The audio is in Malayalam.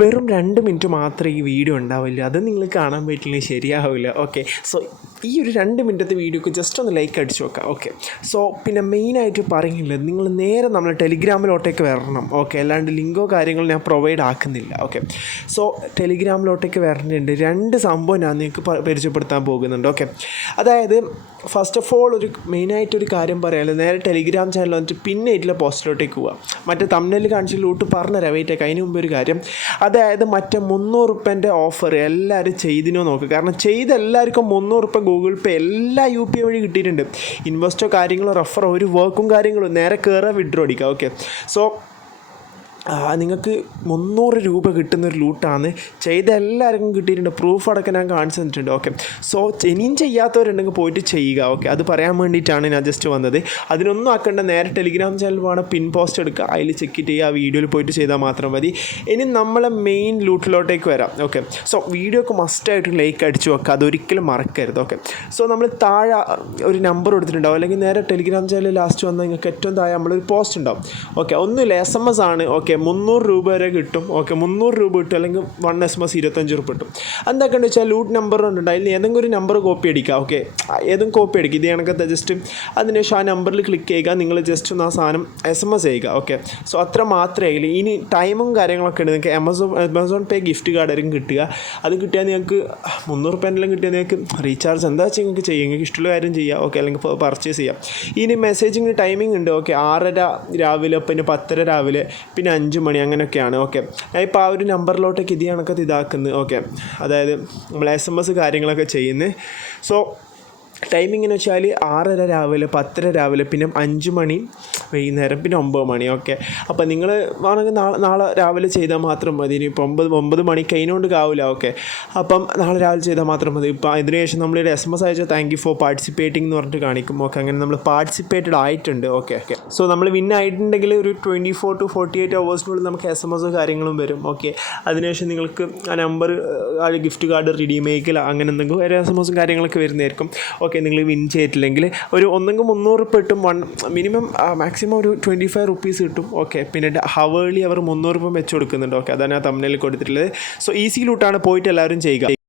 വെറും 2 മിനിറ്റ് മാത്രമേ ഈ വീഡിയോ ഉണ്ടാവില്ല. അത് നിങ്ങൾ കാണാൻ പറ്റില്ലെങ്കിൽ ശരിയാവില്ല. ഓക്കെ, സോ ഈ ഒരു 2 മിനിറ്റത്തെ വീഡിയോക്ക് ജസ്റ്റ് ഒന്ന് ലൈക്ക് അടിച്ച് വെക്കാം. ഓക്കെ, സോ പിന്നെ മെയിനായിട്ട് പറയുന്നില്ല, നിങ്ങൾ നേരെ നമ്മൾ ടെലിഗ്രാമിലോട്ടേക്ക് വരണം. ഓക്കെ, അല്ലാണ്ട് ലിങ്കോ കാര്യങ്ങളോ ഞാൻ പ്രൊവൈഡ് ആക്കുന്നില്ല. ഓക്കെ, സോ ടെലിഗ്രാമിലോട്ടേക്ക് വരേണ്ടതുണ്ട്. 2 സംഭവം ഞാൻ നിങ്ങൾക്ക് പരിചയപ്പെടുത്താൻ പോകുന്നുണ്ട്. ഓക്കെ, അതായത് ഫസ്റ്റ് ഓഫ് ഓൾ ഒരു മെയിനായിട്ടൊരു കാര്യം പറയാനുള്ളത്, നേരെ ടെലിഗ്രാം ചാനൽ വന്നിട്ട് പിന്നെ ആയിട്ടുള്ള പോസ്റ്റിലോട്ടേക്ക് പോവുക. മറ്റേ തമ്മിൽ കാണിച്ച ലൂട്ട് പറഞ്ഞുതരാം, വെയിറ്റേക്ക്. അതിന് മുമ്പ് ഒരു കാര്യം, അതായത് മറ്റേ 300 റുപ്യൻ്റെ ഓഫർ എല്ലാവരും ചെയ്തിനോ നോക്കുക. കാരണം ചെയ്ത എല്ലാവർക്കും 300 റുപ്യ ഗൂഗിൾ പേ എല്ലാ UPI വഴി കിട്ടിയിട്ടുണ്ട്. ഇൻവെസ്റ്റോ കാര്യങ്ങളോ റെഫറോ ഒരു വർക്കും കാര്യങ്ങളും നേരെ കയറുക, വിഡ്രോ അടിക്കുക. ഓക്കെ, സോ നിങ്ങൾക്ക് 300 രൂപ കിട്ടുന്നൊരു ലൂട്ടാണ്. ചെയ്ത എല്ലാവർക്കും കിട്ടിയിട്ടുണ്ട്. പ്രൂഫ് അടക്കം ഞാൻ കാണിച്ചു തന്നിട്ടുണ്ട്. ഓക്കെ, സോ ഇനിയും ചെയ്യാത്തവരുണ്ടെങ്കിൽ പോയിട്ട് ചെയ്യുക. ഓക്കെ, അത് പറയാൻ വേണ്ടിയിട്ടാണ് ഞാൻ ജസ്റ്റ് വന്നത്. അതിനൊന്നും ആക്കേണ്ട, നേരെ ടെലിഗ്രാം ചാനൽ വേണം, പിൻ പോസ്റ്റ് എടുക്കുക, അതിൽ ചെക്ക് ചെയ്യുക, ആ വീഡിയോയിൽ പോയിട്ട് ചെയ്താൽ മാത്രം മതി. ഇനി നമ്മളെ മെയിൻ ലൂട്ടിലോട്ടേക്ക് വരാം. ഓക്കെ, സോ വീഡിയോക്ക് മസ്റ്റായിട്ട് ലൈക്ക് അടിച്ചു വെക്കുക, അതൊരിക്കലും മറക്കരുത്. ഓക്കെ, സോ നമ്മൾ താഴെ ഒരു നമ്പർ കൊടുത്തിട്ടുണ്ടാവും, അല്ലെങ്കിൽ നേരെ ടെലിഗ്രാം ചാനൽ ലാസ്റ്റ് വന്നാൽ നിങ്ങൾക്ക് ഏറ്റവും താഴെ നമ്മളൊരു പോസ്റ്റ് ഉണ്ടാവും. ഓക്കെ, ഒന്നുമില്ല, SMS ആണ്. ഓക്കെ, 300 രൂപ വരെ കിട്ടും. ഓക്കെ, 300 രൂപ കിട്ടും, അല്ലെങ്കിൽ 1 SMS 25 രൂപ കിട്ടും. എന്താണെന്ന് വെച്ചാൽ ലൂട്ട് നമ്പർ ഉണ്ട്, അതിൽ ഏതെങ്കിലും ഒരു നമ്പർ കോപ്പി അടിക്കുക. ഓക്കെ, ഏതും കോപ്പി അടിക്കുക. ഇത് കണക്കത്തെ ജസ്റ്റ് അതിനുശേഷം ആ നമ്പറിൽ ക്ലിക്ക് ചെയ്യുക, നിങ്ങൾ ജസ്റ്റ് ഒന്ന് ആ സാധനം SMS ചെയ്യുക. ഓക്കെ, സോ അത്ര മാത്രമേ ആയില്ല. ഇനി ടൈമും കാര്യങ്ങളൊക്കെ ഉണ്ട്. നിങ്ങൾക്ക് ആമസോൺ പേ ഗിഫ്റ്റ് കാർഡ് ആയിരിക്കും കിട്ടുക. അത് കിട്ടിയാൽ നിങ്ങൾക്ക് 300 റുപ്യെല്ലാം കിട്ടിയാൽ നിങ്ങൾക്ക് റീചാർജ് എന്താ വെച്ചാൽ നിങ്ങൾക്ക് ചെയ്യാം, നിങ്ങൾക്ക് ഇഷ്ടമുള്ള കാര്യം ചെയ്യാം. ഓക്കെ, അല്ലെങ്കിൽ പർച്ചേസ് ചെയ്യാം. ഇനി മെസ്സേജിങ് ടൈമിംഗ് ഉണ്ട്. ഓക്കെ, 6:30 രാവിലെ, പിന്നെ 10:30 രാവിലെ, പിന്നെ 5 മണി, അങ്ങനെയൊക്കെയാണ്. ഓക്കെ, ഞാൻ ഇപ്പോൾ ആ ഒരു നമ്പറിലോട്ടേക്ക് ഇത് കണക്കത്ത് ഇതാക്കുന്നത്. ഓക്കെ, അതായത് നമ്മൾ SMS കാര്യങ്ങളൊക്കെ ചെയ്യുന്നത്. സോ ടൈമിംഗ് എന്ന് വെച്ചാൽ 6:30 രാവിലെ, 10:30 രാവിലെ, പിന്നെ 5 മണി വൈകുന്നേരം, പിന്നെ 9 മണി. ഓക്കെ, അപ്പോൾ നിങ്ങൾ വേണമെങ്കിൽ നാളെ രാവിലെ ചെയ്താൽ മാത്രം മതി. ഇനി ഇപ്പോൾ 9 മണിക്ക് അതിനോണ്ട് ആവില്ല. ഓക്കെ, അപ്പം നാളെ രാവിലെ ചെയ്താൽ മാത്രം മതി. ഇപ്പോൾ അതിനുശേഷം നമ്മളൊരു SMS അയച്ചാൽ താങ്ക് യു ഫോർ പാർട്ടിസിപ്പേറ്റിംഗ് എന്ന് പറഞ്ഞിട്ട് കാണിക്കും. ഓക്കെ, അങ്ങനെ നമ്മൾ പാർട്ടിസിപ്പേറ്റഡ് ആയിട്ടുണ്ട്. ഓക്കെ, സോ നമ്മൾ വിൻ ആയിട്ടുണ്ടെങ്കിൽ ഒരു 24 to 48 hours നമുക്ക് SMS കാര്യങ്ങളും വരും. ഓക്കെ, അതിനുശേഷം നിങ്ങൾക്ക് ആ നമ്പർ ഗിഫ്റ്റ് കാർഡ് റിഡീം ചെയ്യിക്കില്ല, അങ്ങനെ എന്തെങ്കിലും ഒരു SMS കാര്യങ്ങളൊക്കെ വരുന്നതായിരിക്കും. ഓക്കെ, നിങ്ങൾ വിൻ ചെയ്തിട്ടില്ലെങ്കിൽ ഒന്നെങ്കിൽ 300 റുപ്യ കിട്ടും, മിനിമം മാക്സിമം ഒരു 25 റുപ്പീസ് കിട്ടും. ഓക്കെ, പിന്നെ ഹവേർലി അവർ 300 രൂപ വെച്ച് കൊടുക്കുന്നുണ്ട്. ഓക്കെ, അതാണ് ആ തമ്മിൽ കൊടുത്തിട്ടുള്ളത്. സോ ഈസി ലൂട്ടാണ്, പോയിട്ട് എല്ലാവരും ചെയ്യുക.